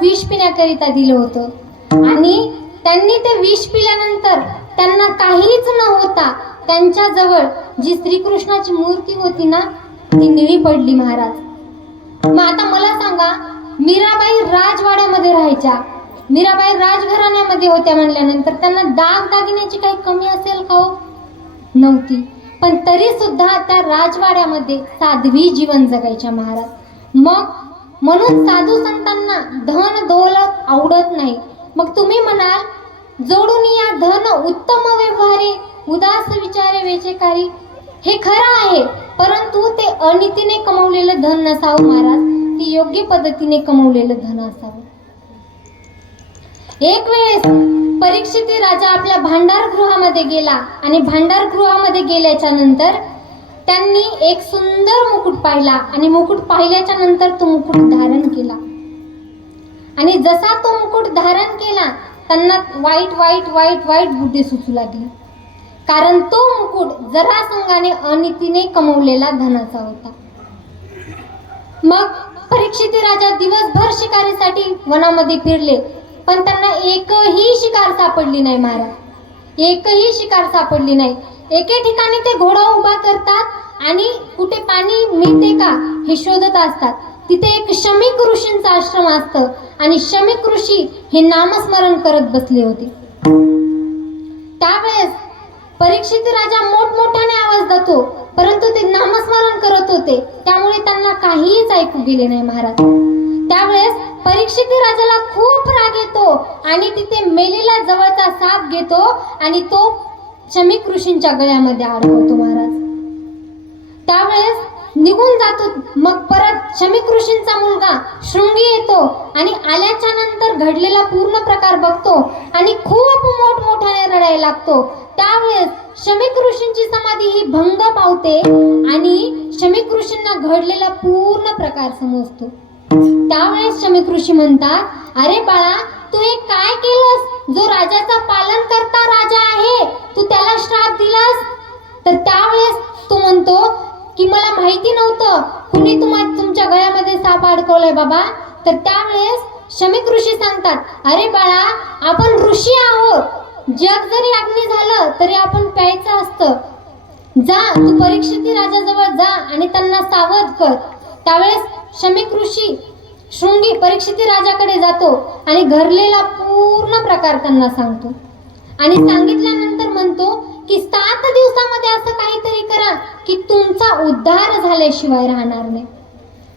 विष पिण्याकरिता दिलं होतं आणि त्यांनी ते विष पिल्यानंतर त्यांना काहीच न होता त्यांच्या जवळ जी श्रीकृष्णाची मूर्ती होती ना ती निळी पडली महाराज. मग आता मला सांगा, मीराबाई राजवाड्यामध्ये राहायच्या, मीराबाई राजघराण्यामध्ये होत्या म्हणल्यानंतर त्यांना दागिन्याची काही कमी असेल का हो? नव्हती. पण तरी सुद्धा त्या राजवाड्यामध्ये साध्वी जीवन जगायच्या महाराज. मग म्हणून साधू संतांना धन दौलत आवडत नाही. मग तुम्ही म्हणाल, जोडून या धन उत्तम व्यवहारे उदास विचारे वेचेकारी. हे खरं आहे, परंतु ते अनितीने कमवलेलं धन नसावं महाराज, ती योग्य पद्धतीने कमवलेलं धन असावं. एक वेळेस परीक्षित राजा आपल्या भांडारगृहामध्ये गेला आणि भांडारगृहामध्ये गेल्याच्या नंतर त्यांनी एक सुंदर मुकुट पाहिला आणि मुकुट पाहिल्याच्या नंतर तो मुकुट धारण केला. आणि जसा तो मुकुट धारण केला त्यांना वाईट वाईट वाईट वाईट बुद्धी सुचू लागली, कारण तो मुकुट जरासंगाने अनितीने कमवलेला धनाचा होता. मग परीक्षित राजा दिवसभर शिकारीसाठी वनामध्ये फिरले, पण त्यांना एकही शिकार सापडली नाही महाराज, एकही शिकार सापडली नाही. एके ठिकाणी ते घोडा उभा करतात आणि कुठे पाणी मिळते का हे शोधत असतात. तिथे एक शमीक ऋषींचा आश्रम असतं आणि शमीक ऋषी हे नामस्मरण करत बसले होते. त्यावेळेस परीक्षित राजा मोठमोठ्याने आवाज देतो, परंतु ते नामस्मरण करत होते त्यामुळे त्यांना काहीच ऐकू गेले नाही महाराज. त्यावेळेस परीक्षित राजाला खूप राग येतो आणि तिथे मेलेला जवळचा साप घेतो आणि तो शमीक ऋषींच्या गळ्यामध्ये अडकवतो महाराज. त्यावेळेस निघून जातो. मग परत शमीक ऋषींचा मुलगा शृंगी येतो आणि आल्याच्या नंतर घडलेला पूर्ण प्रकार बघतो आणि खूप मोठमोठ्याने रडायला लागतो. त्यावेळेस शमीक ऋषींची समाधी ही भंग पावते आणि शमीक ऋषींना घडलेला पूर्ण प्रकार समजतो. त्यावेळेस शमीक ऋषी म्हणतात, अरे बाळा, तू हे काय केलंस? जो राजाचा पालन करता राजा आहे, तू त्याला श्राप दिलास. तर त्यावेळेस तो म्हणतो की मला माहिती नव्हतं कुणी तुमच्या गळ्यामध्ये साप अडकवलाय बाबा. तर त्यावेळेस शमीक ऋषी सांगतात, अरे बाळा, आपण ऋषी आहोत, जग जरी अग्नी झालं तरी आपण प्यायचं असतं. जा, तू परीक्षित राजाजवळ जा आणि त्यांना सावध कर. त्यावेळेस शमीक ऋषी शृंगी परीक्षित राजाकडे जातो आणि घडलेला पूर्ण प्रकार त्यांना सांगतो आणि सांगितल्यानंतर म्हणतो की 7 दिवसामध्ये असं काहीतरी करा की तुमचा उद्धार झाल्याशिवाय राहणार नाही.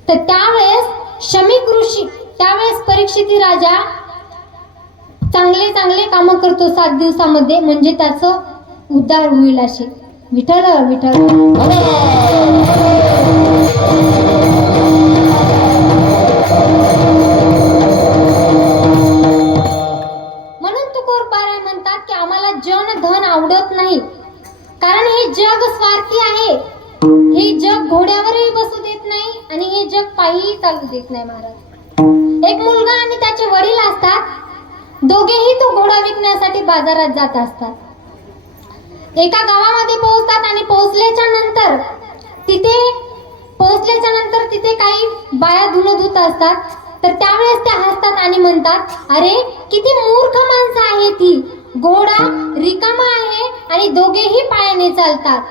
तर त्यावेळेस शमीक ऋषी, त्यावेळेस परीक्षित राजा चांगले चांगले कामं करतो 7 दिवसामध्ये, म्हणजे त्याचं उद्धार होईल असे. विठ्ठल विठ्ठल. म्हणून तुकोबाराय म्हणतात की आम्हाला जन धन आवडत नाही, कारण हे जग स्वार्थी आहे. हे जग घोड्यावरही बसू देत नाही आणि हे जग पायी चालू देत नाही महाराज. एक मुलगा आणि त्याचे वडील असतात, दोघेही तो घोडा विकण्यासाठी बाजारात जात असतात. एका गावामध्ये पोहोचतात आणि पोहोचल्याच्या नंतर तिथे काही बाया धुणं धुत असतात. तर त्यावेळेस त्या हसतात आणि म्हणतात, अरे किती मूर्ख माणसं आहेत ही, घोडा रिकामा आहे आणि दोघेही पायाने चालतात.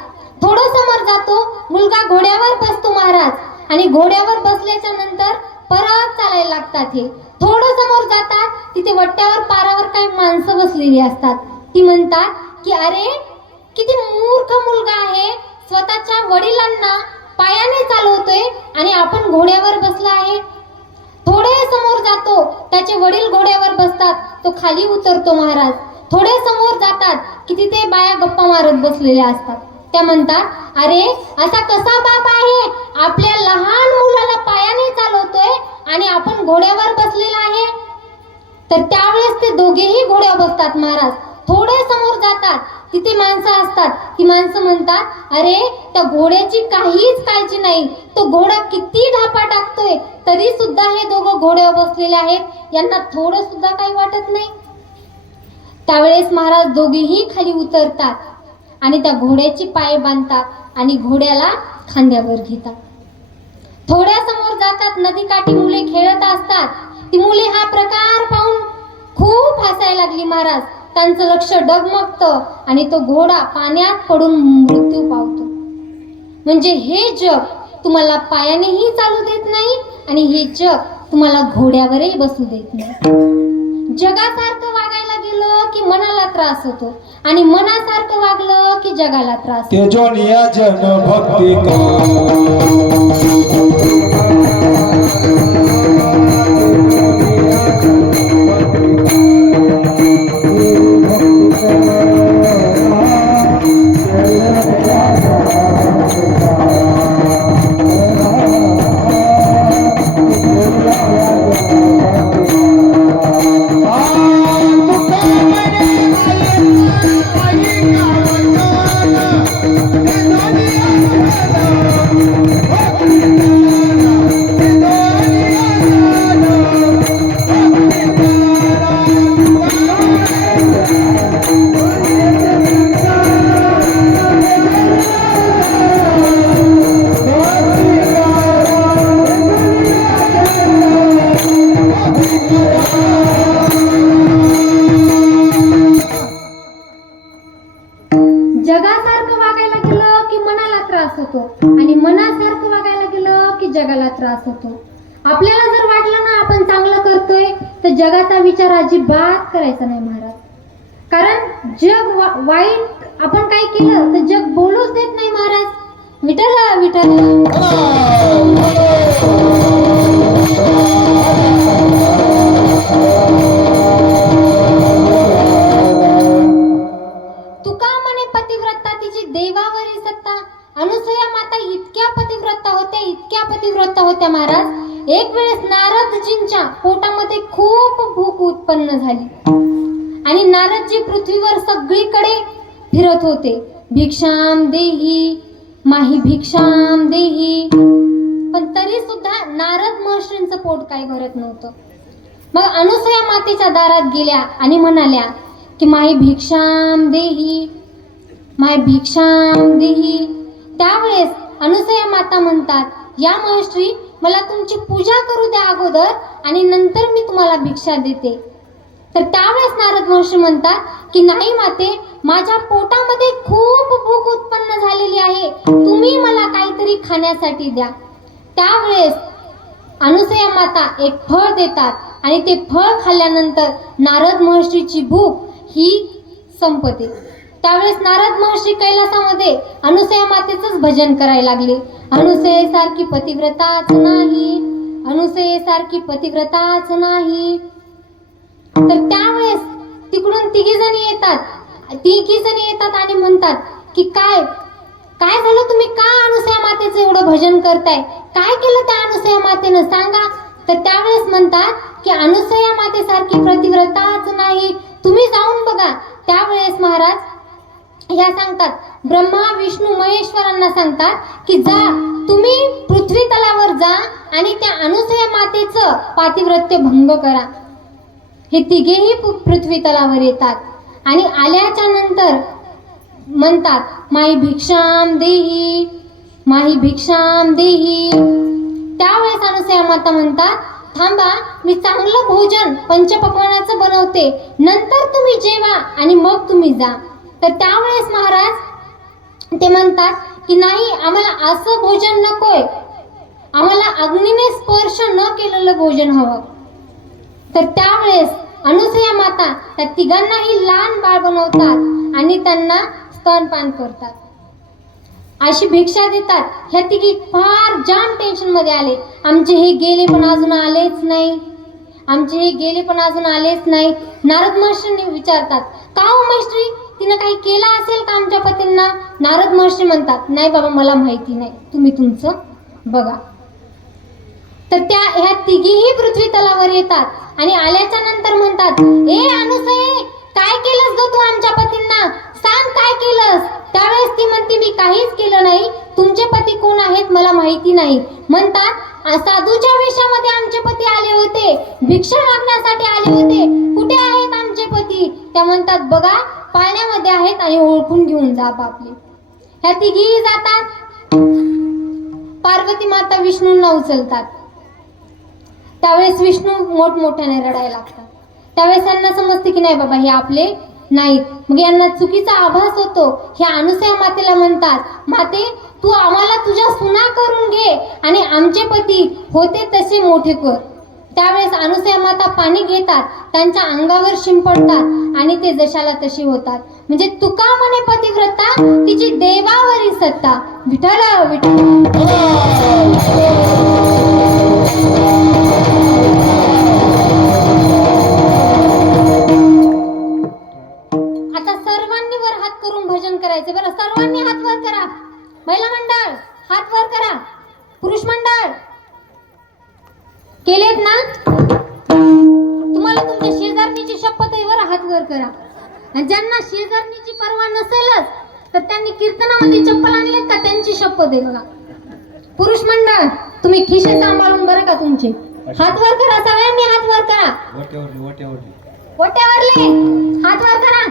थोडं समोर जातो, मुलगा घोड्यावर बसतो महाराज आणि घोड्यावर बसल्याच्या नंतर परत चालायला लागतात. हे थोडं समोर जातात, तिथे वट्ट्यावर पारावर काही माणसं बसलेली असतात. ती म्हणतात की अरे किती मूर्ख मुलगा आहे, स्वतःच्या वडिलांना पायाने चालवतोय आणि आपण घोड्यावर बसला आहे. थोडे समोर जातो, त्याचे वडील घोड्यावर बसतात, तो खाली उतरतो महाराज. थोडे समोर जातात की तिथे बाया गप्पा मारत बसलेल्या असतात. त्या म्हणतात, अरे असा कसा बाप आहे, आपल्या लहान मुलाला पायाने चालवतोय आणि आपण घोड्यावर बसलेला आहे. तर त्यावेळेस ते दोघेही घोड्यावर बसतात महाराज. थोडे समोर जातात, तिथे माणसं असतात. ती माणसं म्हणतात, अरे त्या घोड्याची काहीच काळजी नाही, तो घोडा किती धापा टाकतोय तरी सुद्धा हे दोघं घोड्यावर बसलेले आहेत, यांना थोडं सुद्धा काही वाटत नाही. त्यावेळेस महाराज दोघेही खाली उतरतात आणि त्या घोड्याची पाय बांधतात आणि घोड्याला खांद्यावर घेतात. थोड्या समोर जातात, नदीकाठी मुले खेळत असतात. ती मुले हा प्रकार पाहून खूप हसायला लागली महाराज. त्यांचं लक्ष डगमगतं आणि तो घोडा पाण्यात पडून मृत्यू पावतो. म्हणजे हे जग तुम्हाला पायानेही चालू देत नाही आणि हे जग तुम्हाला घोड्यावरही बसू देत नाही. जगासारखं वागायला गेलं की मनाला त्रास होतो आणि मनासारखं वागलं की जगाला त्रास होतो. तेजोनिया जन भक्ती जगासारखं वागायला गेलं की मनाला त्रास होतो आणि मनासारखं वागायला गेलं की जगाला त्रास होतो. आपल्याला जर वाटलं ना आपण चांगलं करतोय तर जगाचा विचार अजिबात करायचा नाही महाराज. कारण जग वाईट आपण काय केलं तर जग बोलूच देत नाही महाराज. विठ्ठल विठ्ठल तुका म्हणे पतिव्रता तिची देवावरी सत्ता. अनुसया माता इतक्या पतिव्रता होत्या महाराज. एक वेळेस नारदजींच्या पोटामध्ये खूप भूक उत्पन्न झाली आणि नारदजी पृथ्वीवर सगळीकडे फिरत होते. भिक्षाम देही माही भिक्षाम देही, पण तरी सुद्धा नारद महर्षींचं पोट काही भरत नव्हतं. मग अनुसया मातेच्या दारात गेल्या आणि म्हणाल्या की माही भिक्षाम देही, माय भिक्षाम देही. त्यावेळेस अनुसया माता म्हणतात, या महर्षी मला तुमची पूजा करू द्या अगोदर आणि नंतर मी तुम्हाला भिक्षा देते. तर त्यावेळेस नारद महर्षी म्हणतात की नाही माते, माझ्या पोटामध्ये खूप भूक उत्पन्न झालेली आहे, तुम्ही मला काहीतरी खाण्यासाठी द्या. त्यावेळेस अनुसया माता एक फळ देतात आणि ते फळ खाल्ल्यानंतर नारद महर्षीची भूक ही संपते. त्यावेळेस नारद महर्षी कैलासामध्ये अनुसया मातेचंच भजन करायला लागले. अनुसयेसारखी पतिव्रताच नाही, अनुसयेसारखी पतिव्रताच नाही. तर त्यावेळेस तिकडून तिघी जणी येतात आणि म्हणतात की काय झालं, तुम्ही का अनुसया मातेचं एवढं भजन करताय, काय केलं त्या अनुसया मातेनं सांगा. तर त्यावेळेस म्हणतात की अनुसया मातेसारखी पतिव्रताच नाही, तुम्ही जाऊन बघा. त्यावेळेस महाराज ह्या सांगतात, ब्रह्मा विष्णू महेश्वरांना सांगतात की जा तुम्ही पृथ्वी तलावर जा आणि त्या अनुसया मातेचं पातिव्रत्य भंग करा. हे तिघेही पृथ्वी तलावर येतात आणि आल्याच्या नंतर म्हणतात माही भिक्षाम देही, माही भिक्षाम देही. त्यावेळेस अनुसया माता म्हणतात, थांबा, मी चांगलं भोजन पंचपक्वानाचं बनवते, नंतर तुम्ही जेवा आणि मग तुम्ही जा. तर त्यावेळेस महाराज ते म्हणतात की नाही, आम्हाला असं भोजन नकोय, आम्हाला अग्नीने स्पर्श न केलेलं भोजन हवं. तर त्यावेळेस अनुसया माता त्या तिघांनाही लहान बाळ बनवतात आणि त्यांना स्तनपान करतात, अशी भिक्षा देतात. ह्या तिघी फार जाम टेन्शन मध्ये आले, आमचे हे गेले पण अजून आलेच नाही, आमचे हे गेले पण अजून आलेच नाही. नारद महर्षींनी विचारतात, का हो महर्षी, तिनं काही केलं असेल का आमच्या पतींना. नारद महर्षी म्हणतात, नाही बाबा, मला माहिती नाही, तुम्ही तुमचं बघा. तर ह्या तिघीही पृथ्वी तलावर येतात आणि आल्याच्या नंतर म्हणतात, ए अनुसये, काय केलंस ग तू आमच्या पतींना, सांग काय केलंस. त्यावेळेस ती म्हणते, मी काहीच केलं नाही, तुमचे पती कोण आहेत मला माहिती नाही. म्हणतात, साधूच्या वेशामध्ये आमचे पती आले होते, भिक्षा मागण्यासाठी आले होते, कुठे आहेत आमचे पती. त्या म्हणतात, बघा पाण्यामध्ये आहेत आणि ओळखून घेऊन जा आपले. ह्या तिघी जातात, पार्वती माता विष्णूंना उचलतात. त्यावेळेस विष्णू मोठमोठ्याने रडायला लागतात. त्यावेळेस त्यांना समजते की नाही बाबा हे आपले नाहीत. मग यांना चुकीचा आभास होतो. हे अनुसया मातेला म्हणतात, माते तू आम्हाला तुझ्या सुना करून घे आणि आमचे पती होते तसे मोठे कर. त्यावेळेस अनुसया माता पाणी घेतात, त्यांच्या अंगावर शिंपडतात आणि ते जशाला तशी होतात. म्हणजे तुका म्हणे पतिव्रता तिची देवावरी सत्ता. विठ्ठल विठ्ठल. आता सर्वांनी वर हात करून भजन करायचे बरं. सर्वांनी हात वर करा. महिला मंडळ हात वर करा. पुरुष मंडळ केलेत ना? तुम्हाला तुमच्या शेजारणीची शपथ आहे बरं, हात वर करा. आणि ज्यांना शेजारणीची पर्वा नसेलच तर त्यांनी कीर्तनामध्ये चप्पल आणलेत का, त्यांची शपथ आहे बघा. पुरुष मंडळ तुम्ही खिशे सांभाळून बरं का तुमचे. हात वर करा, सगळ्यांनी हात वर करा. ओट्यावरले हात वर करा.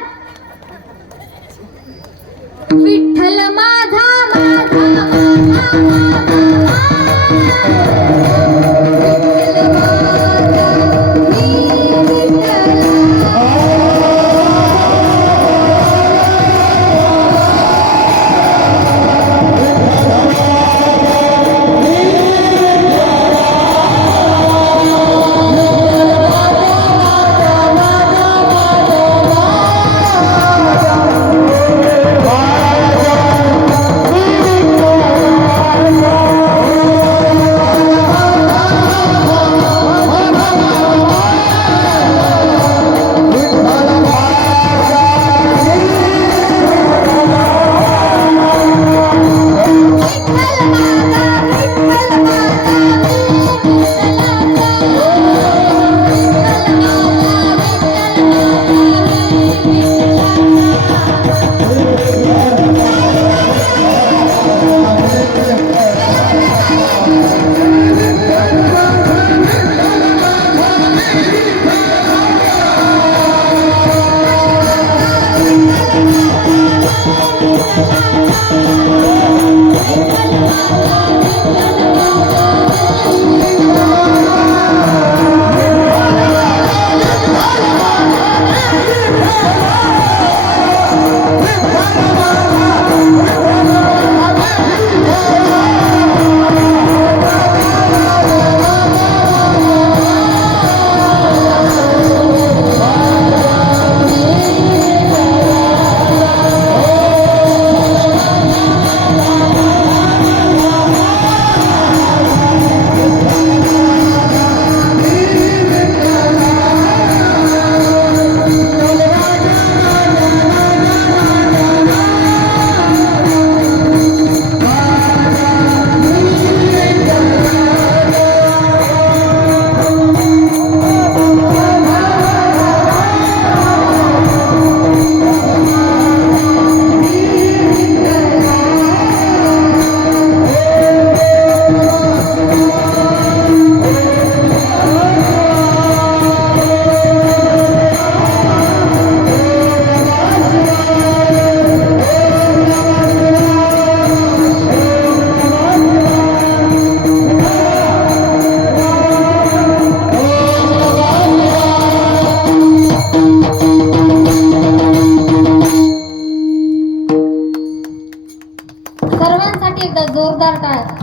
विठ्ठल माझा माझा माझा माझा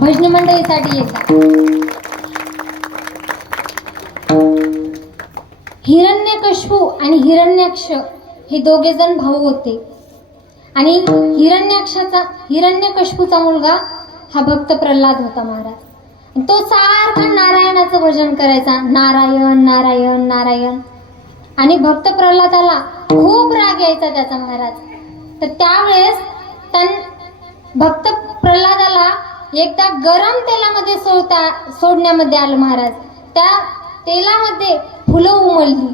भजनी मंडळीसाठी येतात. हिरण्यकश्यप आणि हिरण्याक्ष हे दोघे जण भाऊ होते आणि हिरण्यकश्यपूचा मुलगा हा भक्त प्रल्हाद होता महाराज. तो सारखा नारायणाचं भजन करायचा, नारायण नारायण नारायण. आणि भक्त प्रल्हादाला खूप राग यायचा त्याचा महाराज. तर त्यावेळेस भक्त प्रल्हादाला एकदा गरम तेलामध्ये सोडण्यामध्ये आलं महाराज. त्या तेलामध्ये फुलं उमलली.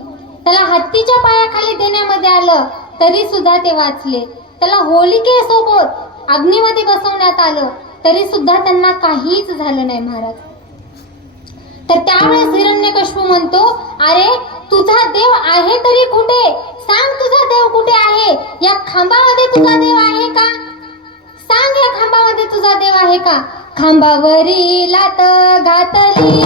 त्याला हत्तीच्या पायाखाली देण्यामध्ये आलं तरी सुद्धा ते वाचले. त्याला होलिकेसोबत अग्नीमध्ये बसवण्यात आलं तरी सुद्धा त्यांना काहीच झालं नाही महाराज. तर त्यावेळेस हिरण्यकश्यप म्हणतो, अरे तुझा देव आहे तरी कुठे? सांग तुझा देव कुठे आहे? या खांबामध्ये तुझा देव आहे का? सांग या खांबामध्ये तुझा देव आहे का? खांबावरी लात घातली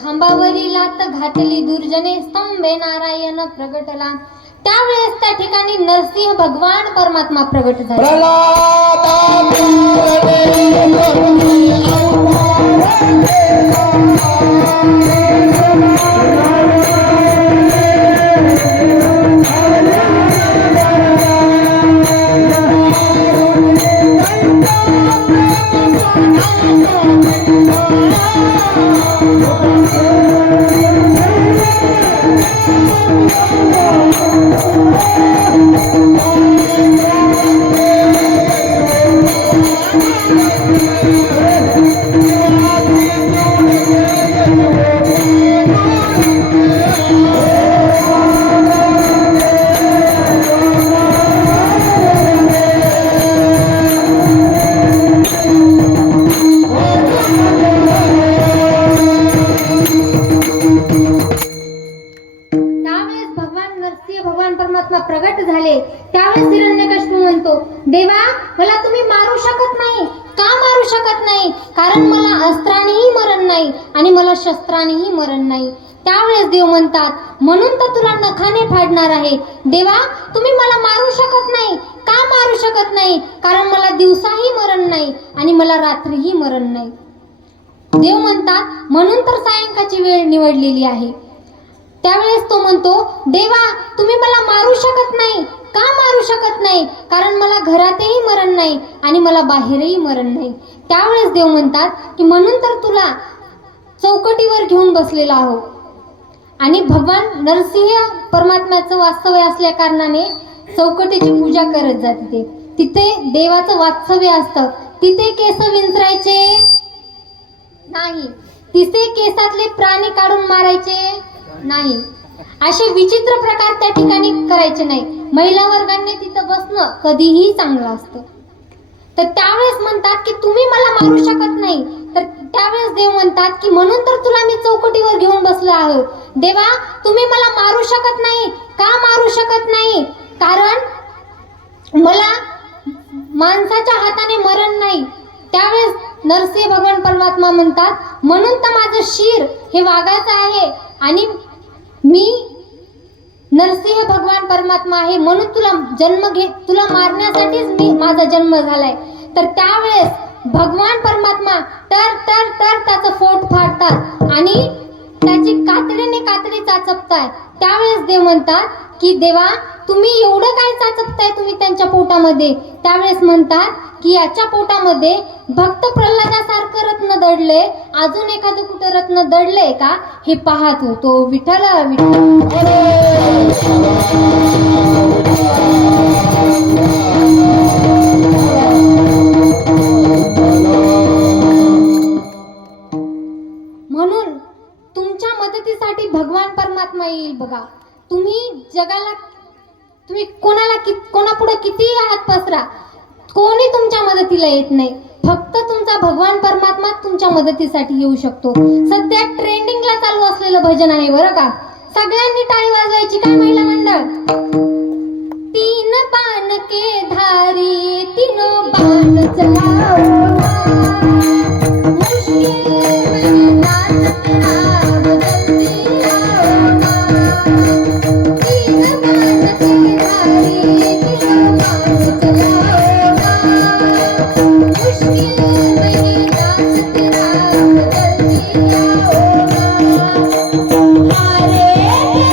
खांबावरी लात घातली दुर्जने स्तंभे नारायण प्रगटला. त्यावेळेस त्या ठिकाणी नरसिंह भगवान परमात्मा प्रगट झाले. त्यावेळेस भगवान नरसिंह भगवान परमात्मा प्रगट झाले. त्यावेळेस हिरण्यकश्यप म्हणतो, देवा मला तुम्ही मारू शकत नाही. का मारू शकत नाही? कारण मला अस्त्रानेही मरण नाही आणि मला शस्त्रानेही मरण नाही. त्यावेळेस देव म्हणतात, म्हणून तर तुला नखाने फाडणार आहे. देवा तुम्ही मला मारू शकत नाही. का मारू शकत नाही? कारण मला दिवसाही मरण नाही आणि मला रात्रीही मरण नाही. देव म्हणतात, म्हणून तर सायंकाळची वेळ निवडलेली आहे. त्यावेळेस तो म्हणतो, देवा तुम्ही मला मारू शकत नाही. का मारू शकत नाही? कारण मला घरातही मरण नाही आणि मला बाहेरही मरण नाही. त्यावेळेस देव म्हणतात की म्हणून तर तुला चौकटीवर घेऊन बसलेला आहो. आणि भगवान नरसिंह परमात्म्याचं वास्तव्य असल्या कारणाने चौकटीची पूजा करत जाते. तिथे देवाचं वास्तव्य असतं. तिथे केस विंचरायचे नाही. तिथे केसातले प्राणी काढून मारायचे नाही. असे विचित्र प्रकार त्या ठिकाणी करायचे नाही. महिला वर्गाने तिथं बसणं कधीही चांगलं असतं. तर त्यावेळेस म्हणतात की तुम्ही मला मारू शकत नाही. तर त्यावेळेस देव म्हणतात की म्हणून तर तुला मी चौकटीवर घेऊन बसलो आहे. देवा तुम्ही मला मारू शकत नाही. का मारू शकत नाही? कारण मला माणसाच्या हाताने मरण नाही. त्यावेळेस नरसिंह भगवान परमात्मा म्हणतात, म्हणून तर माझं शिर हे वाघाचं आहे आणि मी नरसिंह भगवान परमात्मा आहे. म्हणून तुला मारण्यासाठीच माझा जन्म झालाय. तर त्यावेळेस भगवान परमात्मा तर त्याचं पोट फाडतात आणि त्याची कातडी चाचपताय. त्यावेळेस देव म्हणतात की देवा तुम्ही एवढं काय चाचपताय तुम्ही त्यांच्या पोटामध्ये? त्यावेळेस म्हणतात की याच्या पोटामध्ये भक्त प्रल्हादासारखं रत्न दडले, अजून एखादं कुठं रत्न दडले का हे पाहत होतो. विठ्ठल म्हणून तुमच्या मदतीसाठी भगवान परमात्मा येईल. बघा तुम्ही कोणापुढे कितीही हात पसरा, कोणी तुमच्या मदतीला येत नाही. फक्त तुमचा भगवान परमात्मा तुमच्या मदतीसाठी येऊ शकतो. सध्या ट्रेंडिंगला चालू असलेलं भजन आहे बरं का. सगळ्यांनी टाळी वाजवायची. काय महिला मंडळ? तीन बाण के धारी तीनों बाण चलाओ मुश्किल में नाच तेरा बदलती आओ. तीन बाण के धारी तीनों बाण चलाओ मुश्किल में नाच तेरा बदलती आओ. हारे हारे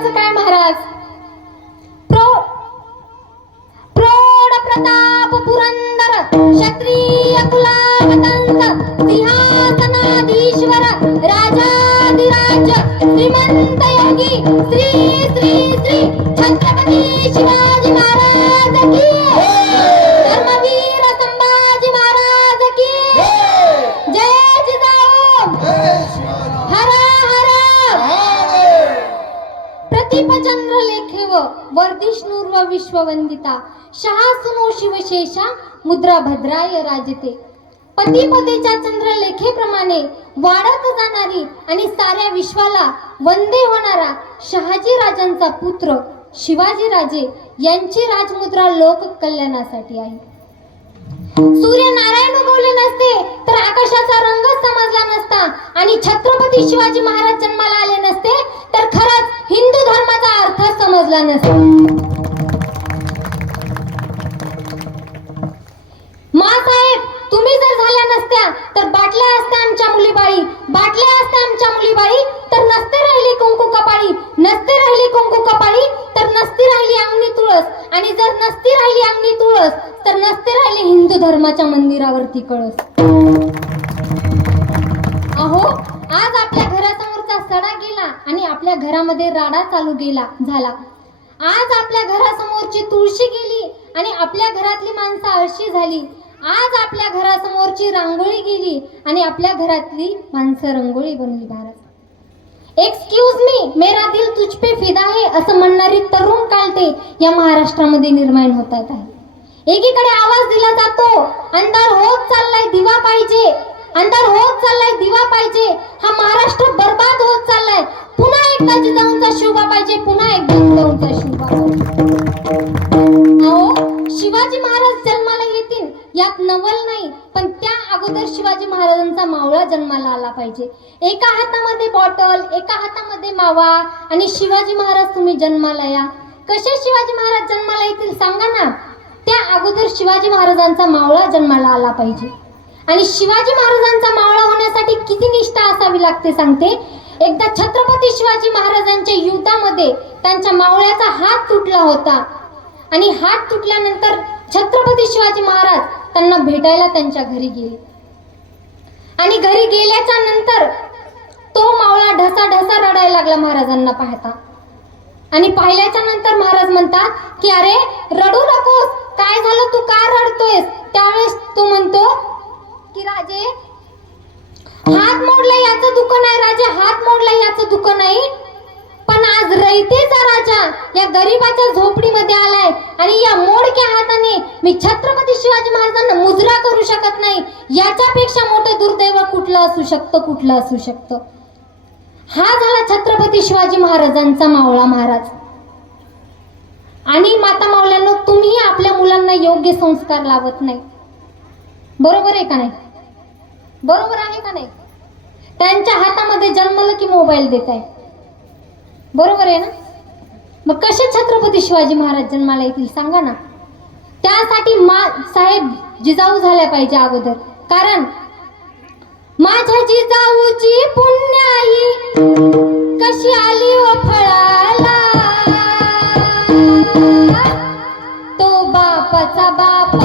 करायचं काय महाराज? प्रौढ प्रताप पुरंदर क्षत्रिय कुलावतंस सिंहासनाधीश्वर राजाधिराज श्रीमंत योगी श्री श्री श्री छत्रपती शिवाजी महाराज की धर्मवीर संभाजी महाराज की जय जिजाऊ हर हर प्रतिपचंद्र लेखेव वर्धिष्णुर व विश्ववंदिता शहासुनो शिवशेषा मुद्रा भद्राय राजते. पतीपतेच्या चंद्रलेखेप्रमाणे वाढत जाणारी आणि साऱ्या विश्वाला वंदे होणारा शहाजी राजांचा पुत्र शिवाजी राजे यांची राजमुद्रा लोक कल्याणासाठी आहे. सूर्य नारायण उगवले नसते तर आकाशाचा रंग समजला नसता आणि छत्रपती शिवाजी महाराज जन्माला आले नसते तर खरंच हिंदू धर्माचा अर्थ समजला नसता. मासाहेब, तुम्ही जर झाल्या नसत्या तर बाटल्या असत्या आमच्या मुलीबाळी, बाटल्या असत्या आमच्या मुलीबाळी तर नसते राहिली कुंकू कपाळी, नसते राहिली कुंकू कपाळी तर नसती राहिली अंगणी तुळस, आणि जर नसती राहिली अंगणी तुळस तर नसते राहिली हिंदू धर्माच्या मंदिरावरती कळस. अहो, आज आपल्या घरासमोरचा सडा गेला आणि आपल्या घरामध्ये राडा चालू झाला. आज आपल्या घरासमोरची तुळशी गेली आणि आपल्या घरातली माणसं आळशी झाली. आज आपल्या घरासमोरची रांगोळी गेली आणि आपल्या घरातली माणसं रंगोळी बनली. महाराज, एक्सक्यूज मी, मेरा दिल तुझ पे फिदा है असं म्हणणारी तरुण कालटे या महाराष्ट्रामध्ये निर्माण होतात आहे. एकीकडे आवाज दिला जातो, अंधार होत चाललाय दिवा पाहिजे, अंधार होत चाललाय दिवा पाहिजे, हा महाराष्ट्र बर्बाद होत चाललाय, पुन्हा एकदा जिजाऊंचा शोभा पाहिजे, पुन्हा एकदा जिजाऊंचा शोभा पाहिजे. अहो, शिवाजी महाराज जन्माला येतील यात नवल नाही, पण त्या अगोदर शिवाजी महाराजांचा मावळा जन्माला आला पाहिजे. एका हातामध्ये बॉटल, एका हातामध्ये मावा, आणि शिवाजी महाराज तुम्ही जन्माला या. कसे शिवाजी महाराज जन्माला येतील सांगा ना? त्या अगोदर शिवाजी महाराजांचा मावळा जन्माला आला पाहिजे. आणि शिवाजी महाराजांचा मावळा होण्यासाठी किती निष्ठा असावी लागते सांगते. एकदा छत्रपती शिवाजी महाराजांच्या युद्धामध्ये त्यांच्या मावळ्याचा हात तुटला होता आणि हात तुटल्यानंतर छत्रपती शिवाजी महाराज त्यांना भेटायला त्यांच्या घरी गेले. आणि घरी गेल्याच्या नंतर तो मावळा ढसा रडायला लागला महाराजांना पाहता. आणि पाहिल्याच्या नंतर महाराज म्हणतात की अरे रडू नकोस, काय झालं, तू का रडतोयस? त्यावेळेस तो म्हणतो की राजे, हात मोडला याचं दुःख नाही राजे, हात मोडला याचं दुःख नाही, पण आज रयतेचा राजा या गरीबाच्या झोपडीमध्ये आलाय आणि या मोडक्या हाताने मी छत्रपती शिवाजी महाराजांना मुजरा करू शकत नाही. याच्यापेक्षा मोठं दुर्दैव कुठलं असू शकतं? हा झाला छत्रपती शिवाजी महाराजांचा मावळा महाराज. आणि माता मावल्यांनो, तुम्ही आपल्या मुलांना योग्य संस्कार लावत नाही. बरोबर आहे का नाही? बरोबर आहे का नाही? त्यांच्या हातामध्ये जन्मलं की मोबाईल देताय. बरोबर आहे ना? मग कसे छत्रपती शिवाजी महाराज जन्माला येतील सांगा ना? त्यासाठी साहेब जिजाऊ झाल्या पाहिजे अगोदर. कारण माझ्या जिजाऊची पुण्याई कशी आली ओ फळाला, तो बापाचा बाप,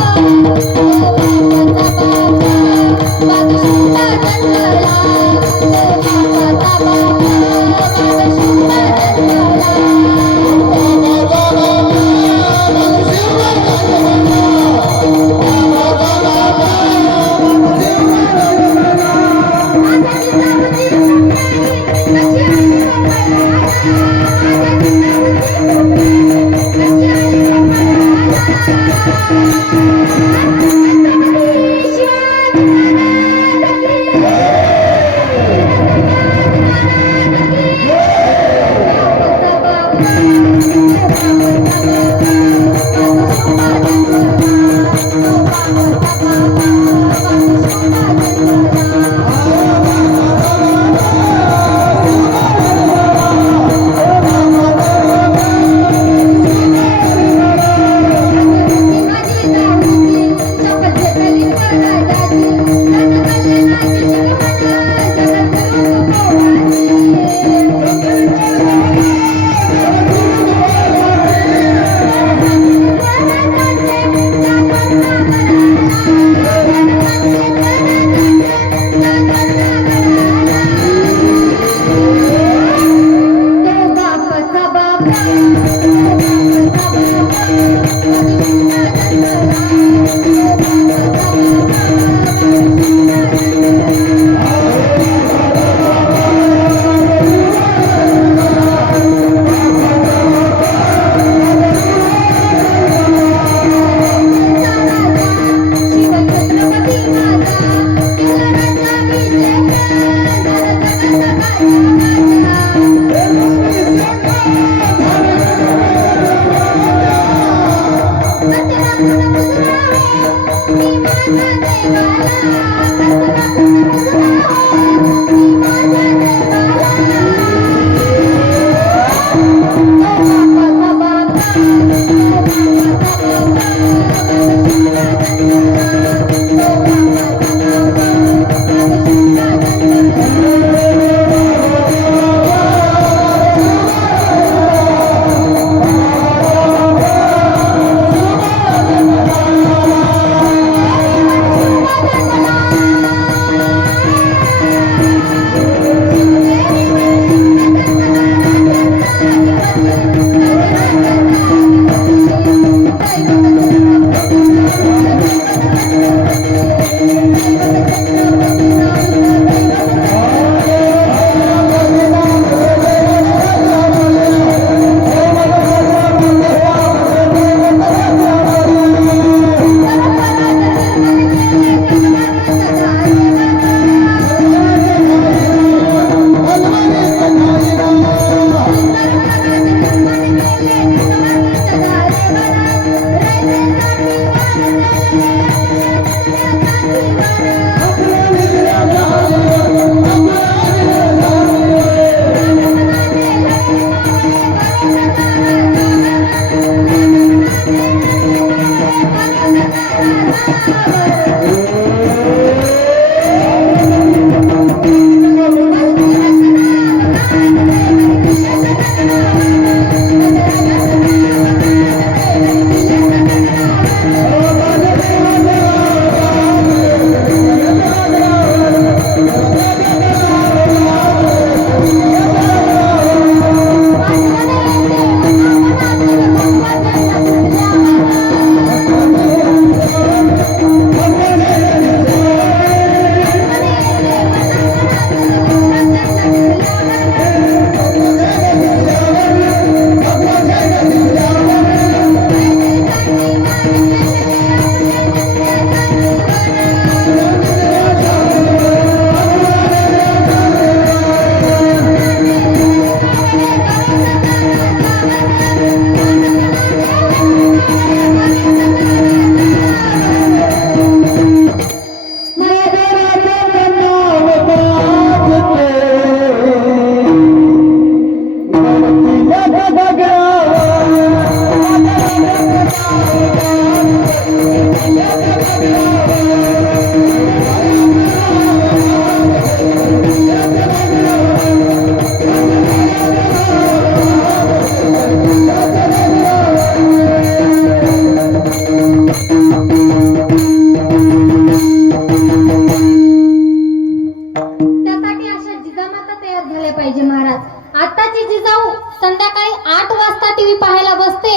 त्यासाठी अशा जिजामाता तयार झाल्या पाहिजे महाराज. आताची जिजाऊ संध्याकाळी 8 वाजता टीव्ही पाहायला बसते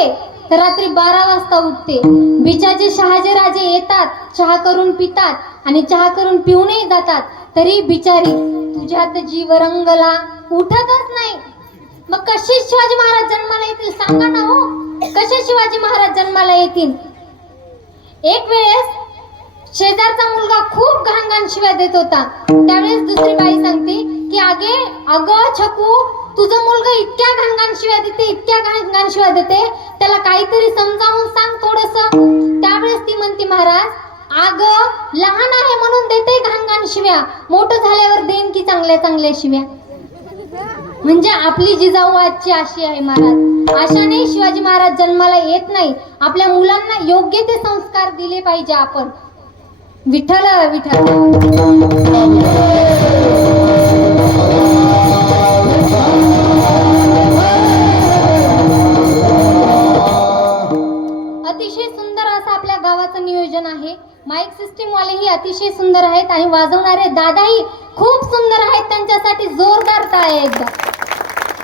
तर रात्री 12 वाजता उठते. बिचाचे शहाजे राजे येतात, चहा करून पितात आणि चहा करून पिऊनही जातात, तरी बिचारी तुझ्यात जीव रंगला उठतच नाही. मग कशी शिवाजी महाराज जन्माला येतील सांगा ना हो, कसे शिवाजी महाराज जन्माला येतील? एक वेळेस शेजारचा मुलगा खूप घाण शिव्या देत होता. त्यावेळेस दुसरी बाई सांगते की अगं छकू, तुझा मुलगा इतक्या घाण शिव्या देते, इतक्या घाण शिव्या देते, त्याला काहीतरी समजावून सांग थोडंसं. त्यावेळेस ती म्हणते, महाराज अगं लहान आहे म्हणून देते घाण शिव्या, मोठं झाल्यावर देईन की चांगल्या चांगल्या शिव्या. म्हणजे आपली जिजाऊ आजची अशी आहे महाराज. अशाने शिवाजी महाराज जन्माला येत नाही. आपल्या मुलांना योग्य ते संस्कार दिले पाहिजे आपण. विठ्ठल विठ्ठल. अतिशय सुंदर असं आपल्या गावाचं नियोजन आहे. माईक सिस्टीम वालेही अतिशय सुंदर आहेत आणि वाजवणारे दादाही खूप सुंदर आहेत. त्यांच्यासाठी जोरदार टाळ्या एकदा.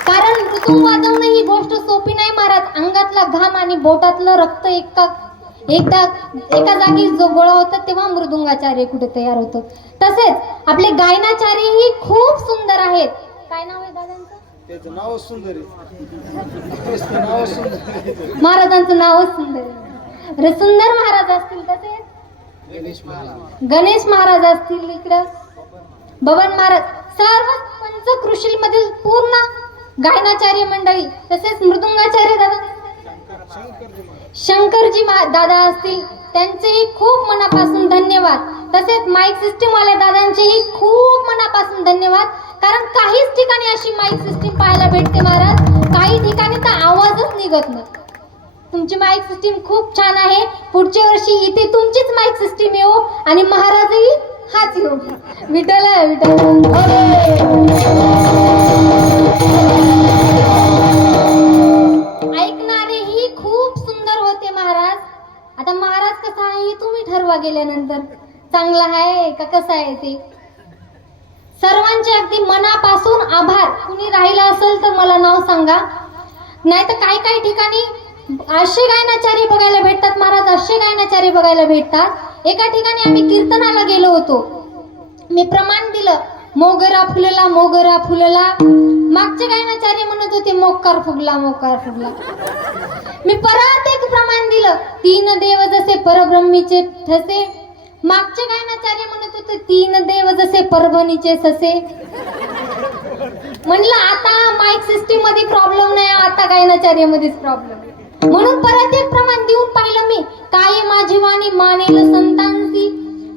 कारण मृदुंग वाजवणं ही गोष्ट सोपी नाही महाराज. अंगातला घाम आणि बोटातलं रक्त एकदा एका जागी जो गोळा होता तेव्हा मृदुंगाचार्य कुठे तयार होतो. तसेच आपले गायनाचार्यही खूप सुंदर आहेत. काय नाव आहे दादांचं? त्याचं नाव सुंदर आहे. नाव सुंदर. महाराजांचं नावच सुंदर आहे. सुंदर महाराज असतील, तसेच गणेश महाराज असतील, इकडं बबन महाराज, सर्व पंचकृषी मधील पूर्ण गायनाचार्य मंडळी, तसेच मृदुंगाचार्य दादा शंकरजी दादा असतील, त्यांचेही खूप मनापासून धन्यवाद. तसेच माईक सिस्टीम वाल्या दादांचेही खूप मनापासून धन्यवाद. कारण काहीच ठिकाणी अशी माईक सिस्टीम पाहायला भेटते महाराज, काही ठिकाणी तर आवाजच निघत नाही. तुमची माईक सिस्टीम खूप छान आहे. पुढच्या वर्षी इथे तुमचीच माईक सिस्टीम येऊ आणि महाराजही हाच येऊ. विठ्ठल आहे, विठ्ठल. ऐकणारेही खूप सुंदर होते महाराज. आता महाराज कसा आहे हे तुम्ही ठरवा गेल्यानंतर, चांगला आहे का कसा आहे ते. सर्वांचे अगदी मनापासून आभार. कुणी राहिला असेल तर मला नाव सांगा. नाही तर काही ठिकाणी असे गायनाचार्य बघायला भेटतात महाराज, असे गायनाचार्य बघायला भेटतात. एका ठिकाणी आम्ही कीर्तनाला गेलो होतो. मी प्रमाण दिलं, मोगरा फुलला मोगरा फुलला. मागचे गायनाचार्य म्हणत होते मोकार फुगला मोकार फुगला. मी परत एक प्रमाण दिलं, तीन देव जसे परब्रह्मीचे ठसे. मागचे गायनाचार्य म्हणत होते तीन देव जसे परभणीचे ससे. म्हणलं आता माईक सिस्टीम मध्ये प्रॉब्लेम नाही, आता गायनाचार्य मध्येच प्रॉब्लेम. म्हणून परत एक प्रमाण देऊन पाहिलं मी, काय माझी वाणी मानेल संतांची.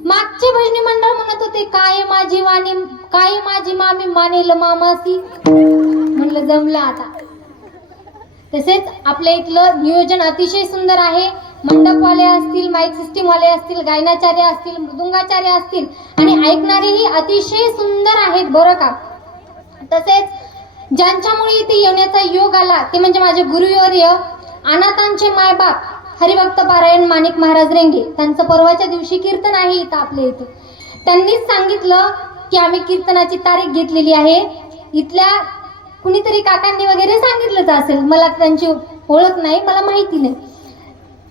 मागचे भजनी मंडळ म्हणत होते काय माझी वाणी, काय माझी मामी मानेल मामासी. म्हणलं जमलं आता. तसेच आपल्या इथलं नियोजन अतिशय सुंदर आहे. मंडपवाले असतील, माईक सिस्टीम वाले असतील, गायनाचार्य असतील, मृदुंगाचार्य असतील आणि ऐकणारेही अतिशय सुंदर आहेत बरं का. तसेच ज्यांच्यामुळे इथे येण्याचा योग आला ते म्हणजे माझे गुरुवर्य अनाथांचे मायबाप हरिभक्त पारायण माणिक महाराज रेंगे. त्यांचं परवाच्या दिवशी कीर्तन आहे इथं आपल्या इथं. त्यांनीच सांगितलं की आम्ही कीर्तनाची तारीख घेतलेली आहे. इथल्या कुणीतरी काकांनी वगैरे सांगितलंच असेल, मला त्यांची ओळख नाही, मला माहिती नाही.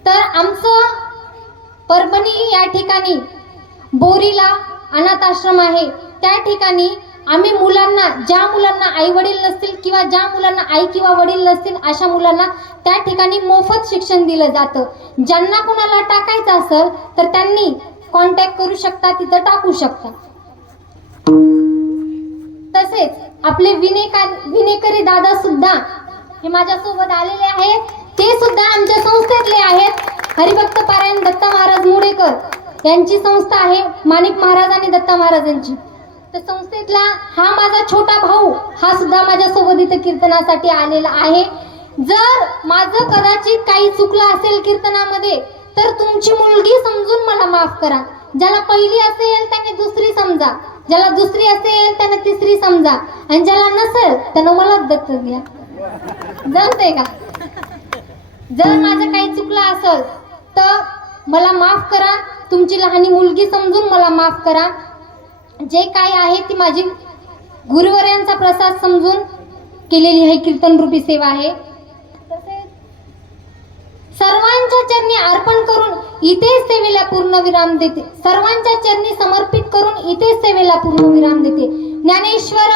तर आमचं परभणी या ठिकाणी बोरीला अनाथ आश्रम आहे. त्या ठिकाणी आम्ही मुलांना, ज्या मुलांना आई वडील नसतील किंवा ज्या मुलांना आई किंवा वडील नसतील अशा मुलांना त्या ठिकाणी मोफत शिक्षण दिलं जातं. ज्यांना कुणाला टाकायचं असेल तर त्यांनी कॉन्टॅक्ट करू शकता, तिथं टाकू शकता. तसेच आपले विनेकरी दादा सुद्धा हे माझ्यासोबत आलेले आहेत. ते सुद्धा आमच्या संस्थेतले आहेत. हरिभक्त पारायण दत्ता महाराज मुडेकर यांची संस्था आहे, माणिक महाराज आणि दत्ता महाराजांची. तर संस्थेतला हा माझा छोटा भाऊ, हा सुद्धा माझ्यासोबत इथं कीर्तनासाठी आलेला आहे. जर माझं कदाचित काही चुकलं असेल कीर्तनामध्ये तर तुमची मुलगी समजून मला माफ करा. ज्याला पहिली असेल त्याने दुसरी समजा, ज्याला दुसरी असेल त्याने तिसरी समजा आणि ज्याला नसेल त्यानं मला दत्तक घ्या. जमतंय का? जर माझं काही चुकलं असेल तर मला माफ करा. तुमची लहानी मुलगी समजून मला माफ करा. जे काय आहे ती माझी गुरुवर्यांचा प्रसाद समजून केलेली ही कीर्तन रूपी सेवा आहे. सर्वांच्या चरणी अर्पण करून इथेच सेवेला पूर्ण विराम देते. सर्वांच्या चरणी समर्पित करून इथेच सेवेला पूर्ण विराम देते. ज्ञानेश्वर